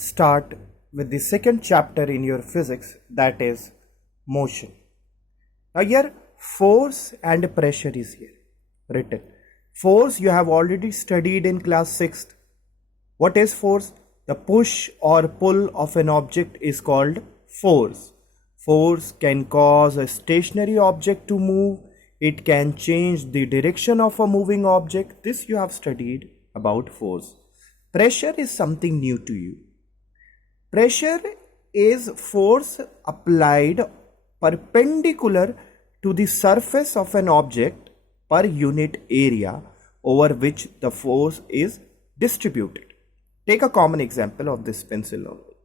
start with the second chapter in your physics, that is motion. Now here force and pressure is here written. Force you have already studied in class 6th. What is force? The push or pull of an object is called force. Force can cause a stationary object to move. It can change the direction of a moving object. This you have studied about force. Pressure is something new to you. Pressure is force applied perpendicular to the surface of an object per unit area over which the force is distributed. Take a common example of this pencil only.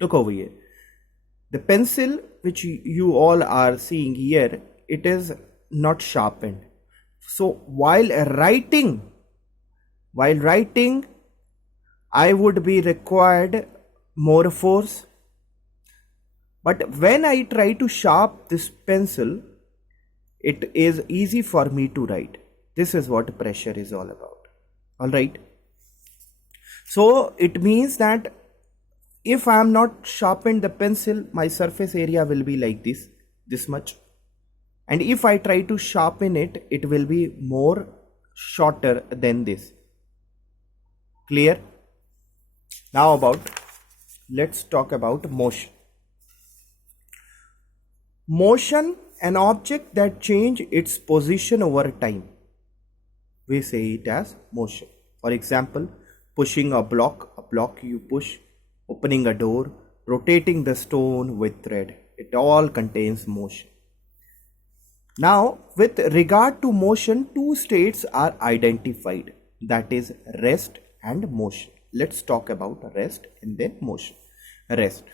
Look over here. The pencil which you all are seeing here, it is not sharpened. So while writing, I would be required more force. But when I try to sharpen this pencil, it is easy for me to write. This is what pressure is all about. Alright. So it means that if I am not sharpened the pencil, my surface area will be like this much. And if I try to sharpen it, it will be more shorter than this. Clear? Now let's talk about motion. Motion, an object that changes its position over time. We say it as motion. For example, pushing a block you push, opening a door, rotating the stone with thread. It all contains motion. Now, with regard to motion, two states are identified, that is rest and motion. Let's talk about rest and then motion. Rest.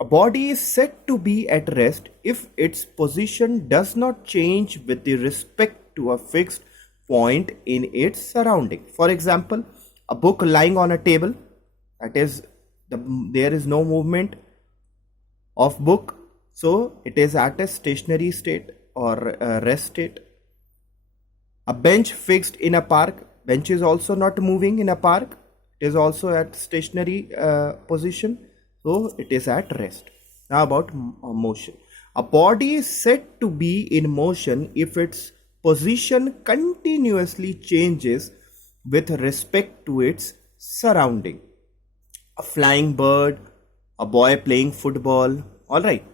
A body is said to be at rest if its position does not change with respect to a fixed point in its surrounding. For example, a book lying on a table, that is, there is no movement of book, so it is at a stationary state or a rest state. A bench fixed in a park, bench is also not moving in a park, it is also at stationary position, so it is at rest. Now about motion. A body is said to be in motion if its position continuously changes with respect to its surrounding. A flying bird, a boy playing football. Alright.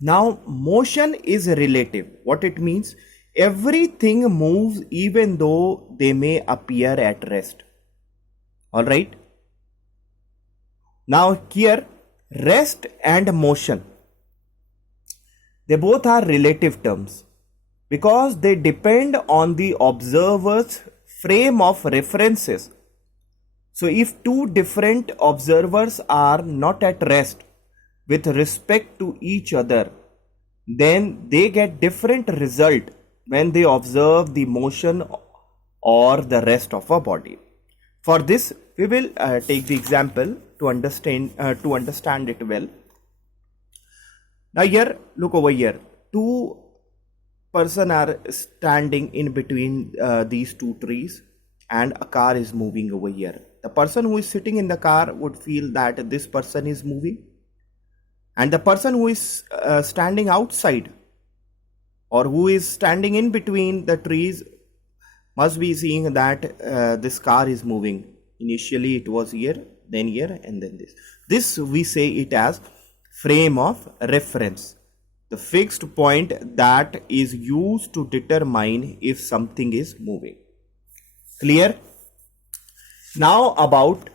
Now motion is relative. What it means? Everything moves even though they may appear at rest. Alright. Now here, rest and motion, they both are relative terms because they depend on the observer's frame of references. So if two different observers are not at rest with respect to each other, then they get different result when they observe the motion or the rest of a body. For this, we will take the example to understand it well. Now here, look over here. Two persons are standing in between these two trees and a car is moving over here. The person who is sitting in the car would feel that this person is moving, and the person who is standing outside or who is standing in between the trees must be seeing that this car is moving. Initially it was here, then here, and then this. This we say it as frame of reference, the fixed point that is used to determine if something is moving. Clear? Now about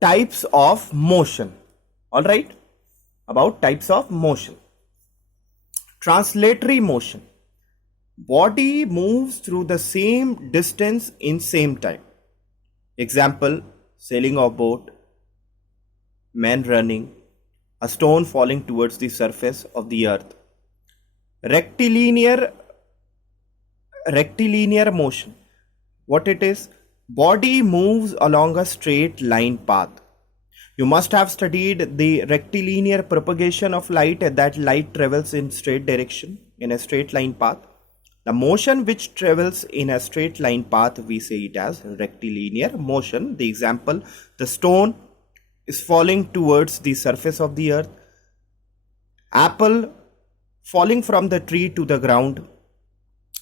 types of motion. Alright? About types of motion. Translatory motion. Body moves through the same distance in same time. Example, sailing a boat, man running, a stone falling towards the surface of the earth. Rectilinear motion. What it is? Body moves along a straight line path. You must have studied the rectilinear propagation of light, that light travels in straight direction in a straight line path. The motion which travels in a straight line path, we say it as rectilinear motion. The example, the stone is falling towards the surface of the earth. Apple falling from the tree to the ground.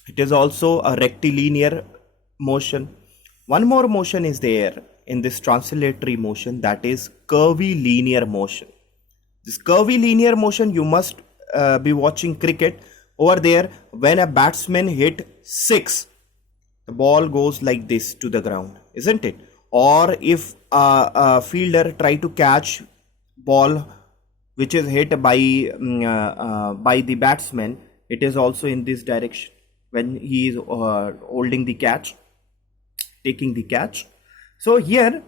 It is also a rectilinear motion. One more motion is there in this translatory motion, that is curvilinear motion. This curvilinear motion, you must be watching cricket. Over there, when a batsman hit 6, the ball goes like this to the ground, isn't it? Or if a fielder try to catch ball which is hit by the batsman, it is also in this direction when he is holding the catch, taking the catch. So here,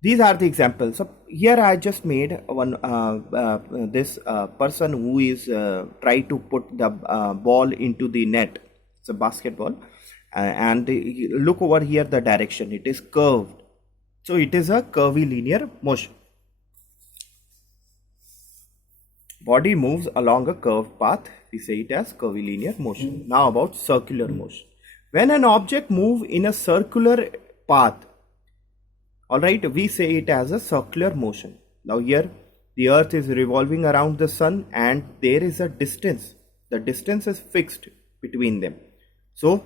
these are the examples. So here I just made one this person who is try to put the ball into the net. It's a basketball, and look over here, the direction, it is curved. So it is a curvilinear motion. Body moves along a curved path. We say it as curvilinear motion. Now about circular motion. When an object moves in a circular path, alright, we say it as a circular motion. Now here, the earth is revolving around the sun and there is a distance. The distance is fixed between them. So,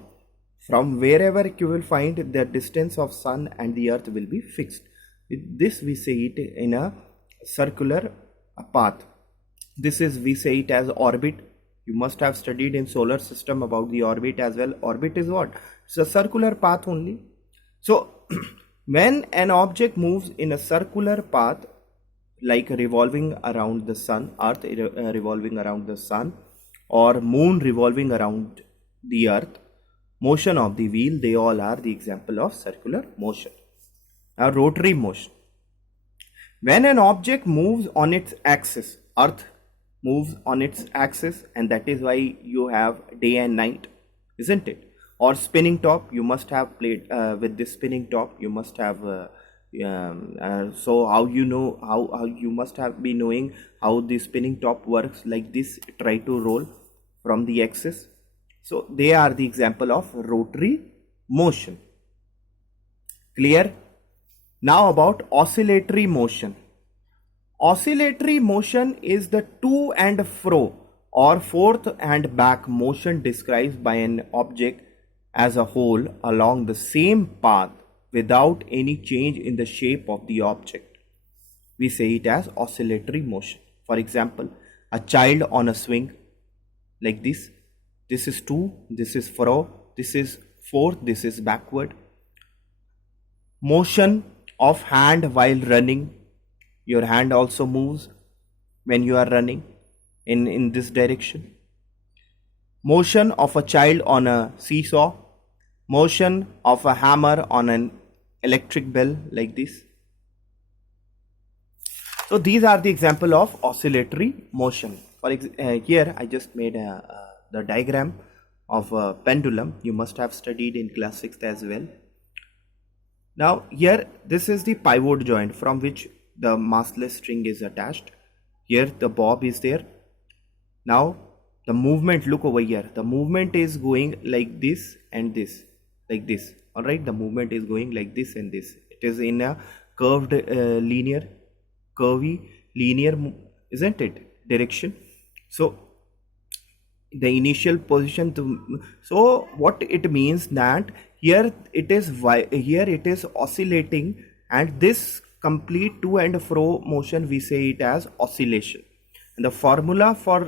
from wherever you will find, the distance of sun and the earth will be fixed. With this we say it in a circular path. This is, we say it as orbit. You must have studied in solar system about the orbit as well. Orbit is what? It's a circular path only. So, when an object moves in a circular path, like revolving around the sun, earth revolving around the sun, or moon revolving around the earth, motion of the wheel, they all are the example of circular motion. Now, rotary motion. When an object moves on its axis, earth moves on its axis, and that is why you have day and night, isn't it? Or spinning top, you must have played with this spinning top, you must have so how you know, how you must have been knowing how the spinning top works, like this, try to roll from the axis. So they are the example of rotary motion. Clear? Now about oscillatory motion. Oscillatory motion is the to and fro or forth and back motion described by an object as a whole along the same path without any change in the shape of the object. We say it as oscillatory motion. For example, a child on a swing, like this. This is to, this is fro, this is forth, this is backward. Motion of hand while running. Your hand also moves when you are running in this direction. Motion of a child on a seesaw. Motion of a hammer on an electric bell, like this. So these are the example of oscillatory motion. For here I just made the diagram of a pendulum. You must have studied in class 6th as well. Now here, this is the pivot joint from which the massless string is attached. Here the bob is there. Now the movement, look over here, the movement is going like this and this, like this. Alright, the movement is going like this and this. It is in a curved linear, isn't it, direction. So the initial position to, so what it means that here it is oscillating, and this complete to and fro motion, we say it as oscillation. And the formula for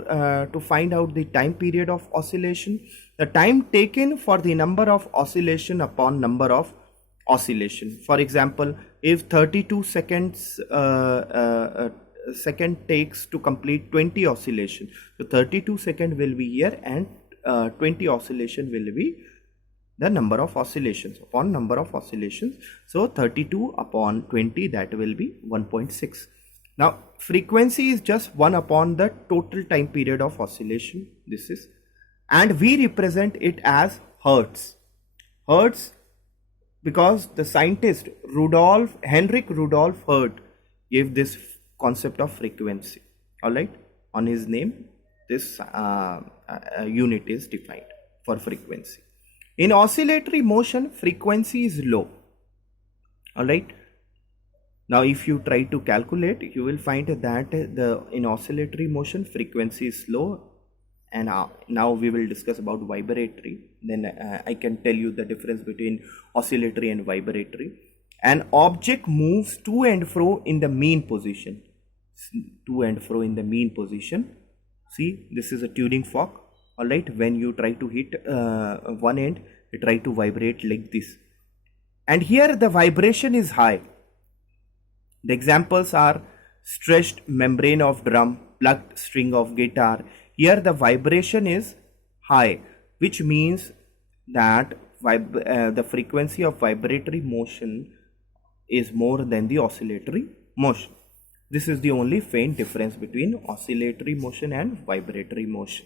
to find out the time period of oscillation, the time taken for the number of oscillation upon number of oscillation. For example, if 32 seconds second takes to complete 20 oscillation, so 32 second will be here, and 20 oscillation will be the number of oscillations upon number of oscillations. So 32 upon 20, that will be 1.6. Now frequency is just 1 upon the total time period of oscillation. This is, and we represent it as hertz. Hertz, because the scientist Heinrich Rudolf Hertz gave this concept of frequency. Alright, on his name this unit is defined for frequency. In oscillatory motion, frequency is low. Alright. Now if you try to calculate, you will find that in oscillatory motion frequency is low, and now we will discuss about vibratory. Then I can tell you the difference between oscillatory and vibratory. An object moves to and fro in the mean position. To and fro in the mean position. See, this is a tuning fork. Alright, when you try to hit one end, it try to vibrate like this. And here the vibration is high. The examples are stretched membrane of drum, plucked string of guitar. Here the vibration is high, which means that the frequency of vibratory motion is more than the oscillatory motion. This is the only faint difference between oscillatory motion and vibratory motion.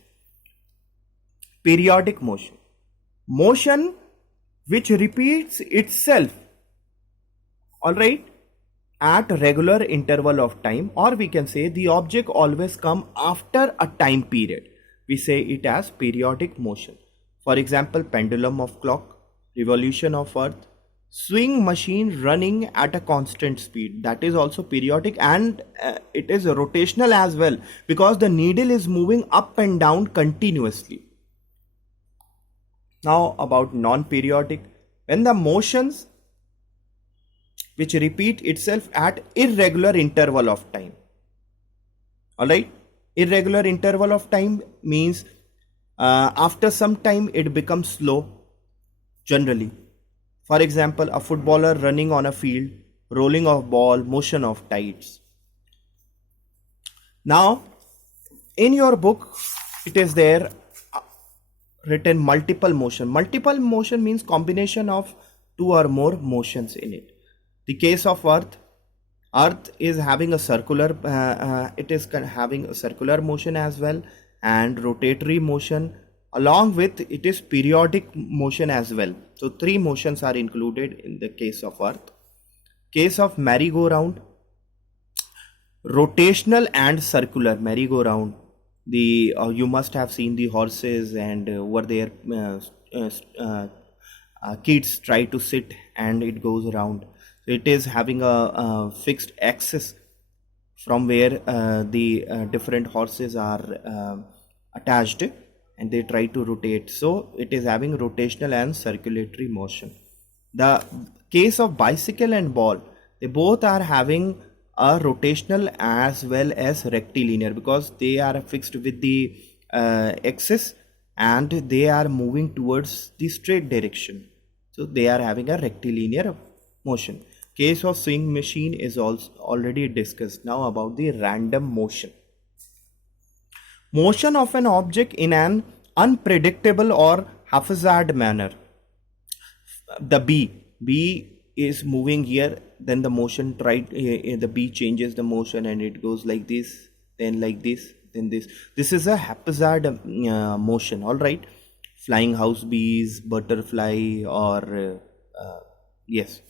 Periodic motion. Motion which repeats itself, alright, at regular interval of time, or we can say the object always come after a time period. We say it as periodic motion. For example, pendulum of clock, revolution of earth, swing machine running at a constant speed. That is also periodic, and it is rotational as well, because the needle is moving up and down continuously. Now about non-periodic. When the motions which repeat itself at irregular interval of time. Alright, irregular interval of time means after some time it becomes slow generally. For example, a footballer running on a field, rolling of ball, motion of tides. Now in your book it is there written multiple motion. Multiple motion means combination of two or more motions in it. The case of earth is having a circular having a circular motion as well, and rotatory motion, along with it is periodic motion as well. So three motions are included in the case of earth. Case of merry-go-round, rotational and circular merry-go-round. You must have seen the horses, and over there kids try to sit and it goes around. It is having a fixed axis from where the different horses are attached, and they try to rotate. So it is having rotational and circulatory motion. The case of bicycle and ball, they both are having a rotational as well as rectilinear, because they are fixed with the axis and they are moving towards the straight direction. So they are having a rectilinear motion. Case of swing machine is also already discussed. Now about the random motion. Motion of an object in an unpredictable or haphazard manner. The bee is moving here, then the motion the bee changes the motion and it goes like this, then like this, then this. This is a haphazard motion, all right. Flying house bees, butterfly, or yes.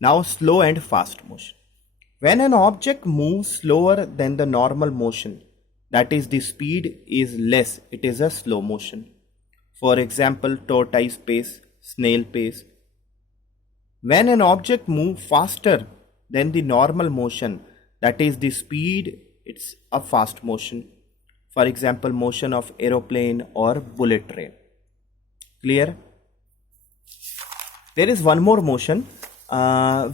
Now slow and fast motion. When an object moves slower than the normal motion, that is the speed is less, it is a slow motion. For example, tortoise pace, snail pace. When an object moves faster than the normal motion, that is the speed, it's a fast motion. For example, motion of aeroplane or bullet train. Clear? There is one more motion.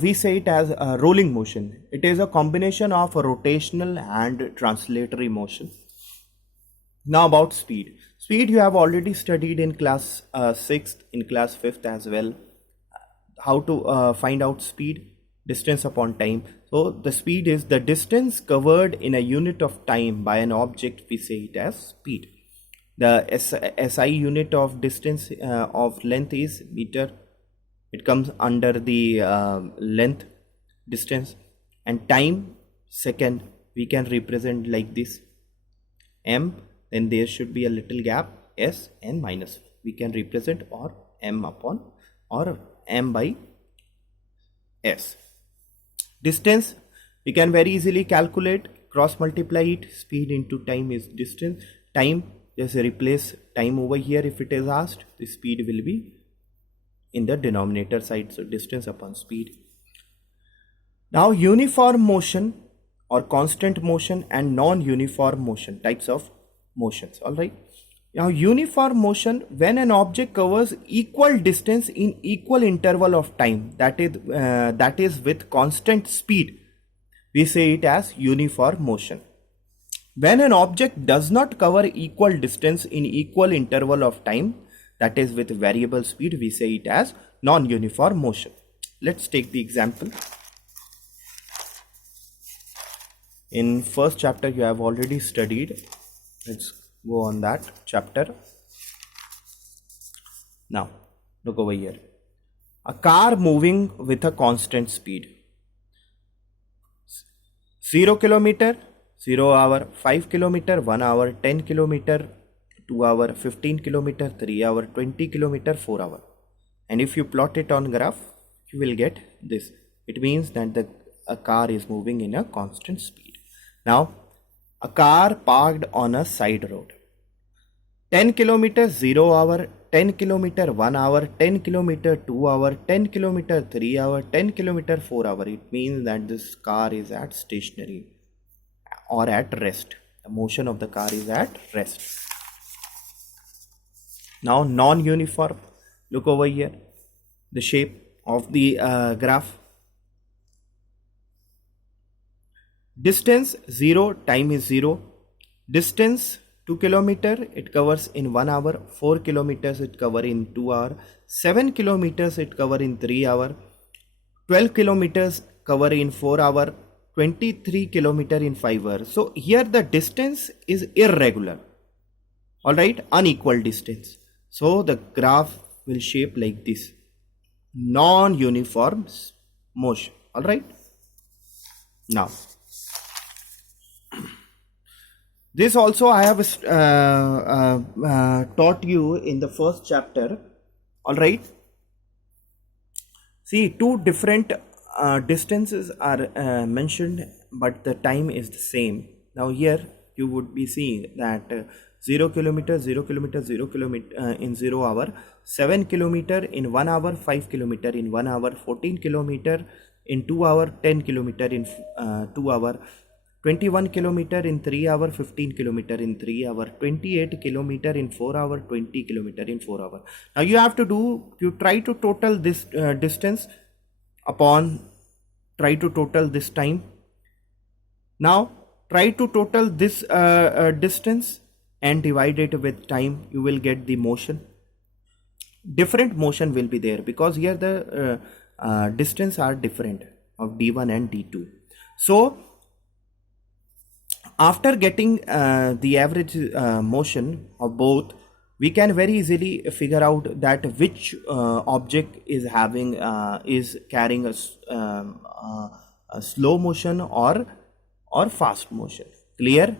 We say it as a rolling motion. It is a combination of a rotational and translatory motion. Now about speed. Speed you have already studied in class 6th, in class 5th as well. How to find out speed? Distance upon time. So the speed is the distance covered in a unit of time by an object. We say it as speed. The SI unit of distance of length is meter. It comes under the length, distance, and time, second. We can represent like this, m, then there should be a little gap, s, and minus. We can represent or m upon or m by s. Distance, we can very easily calculate, cross multiply it. Speed into time is distance. Time, just replace time over here if it is asked. The speed will be in the denominator side, so distance upon speed. Now, uniform motion or constant motion and non-uniform motion, types of motions. All right. Now, uniform motion, when an object covers equal distance in equal interval of time, that is with constant speed, we say it as uniform motion. When an object does not cover equal distance in equal interval of time, that is with variable speed, we say it as non-uniform motion. Let's take the example. In first chapter you have already studied. Let's go on that chapter. Now look over here. A car moving with a constant speed. 0 kilometer, 0 hour, 5 kilometer, 1 hour, 10 kilometer, 2 hour, 15 kilometer, 3 hour, 20 kilometer, 4 hour. And if you plot it on graph, you will get this. It means that a car is moving in a constant speed. Now, a car parked on a side road. 10 kilometer 0 hour, 10 kilometer 1 hour, 10 kilometer 2 hour, 10 kilometer 3 hour, 10 kilometer 4 hour. It means that this car is at stationary or at rest. The motion of the car is at rest. Now, non-uniform. Look over here. The shape of the graph. Distance 0, time is 0. Distance 2 kilometer, it covers in 1 hour. 4 kilometers it cover in 2 hour. 7 kilometers it cover in 3 hour. 12 kilometers cover in 4 hour. 23 kilometer in 5 hours. So here the distance is irregular. Alright, unequal distance. So the graph will shape like this. Non-uniform motion. Alright. Now, this also I have taught you in the first chapter. Alright. See, two different distances are mentioned, but the time is the same. Now here you would be seeing that 0 kilometer, 0 kilometer, 0 kilometer in 0 hour, 7 kilometer in 1 hour, 5 kilometer in 1 hour, 14 kilometer in 2 hour, 10 kilometer in 2 hour, 21 kilometer in 3 hour, 15 kilometer in 3 hour, 28 kilometer in 4 hour, 20 kilometer in 4 hour. Now you have to try to total this distance upon try to total this time. Now try to total this distance and divide it with time. You will get the motion. Different motion will be there because here the distance are different of d1 and d2. So after getting the average motion of both, we can very easily figure out that which object is carrying a slow motion or fast motion. Clear?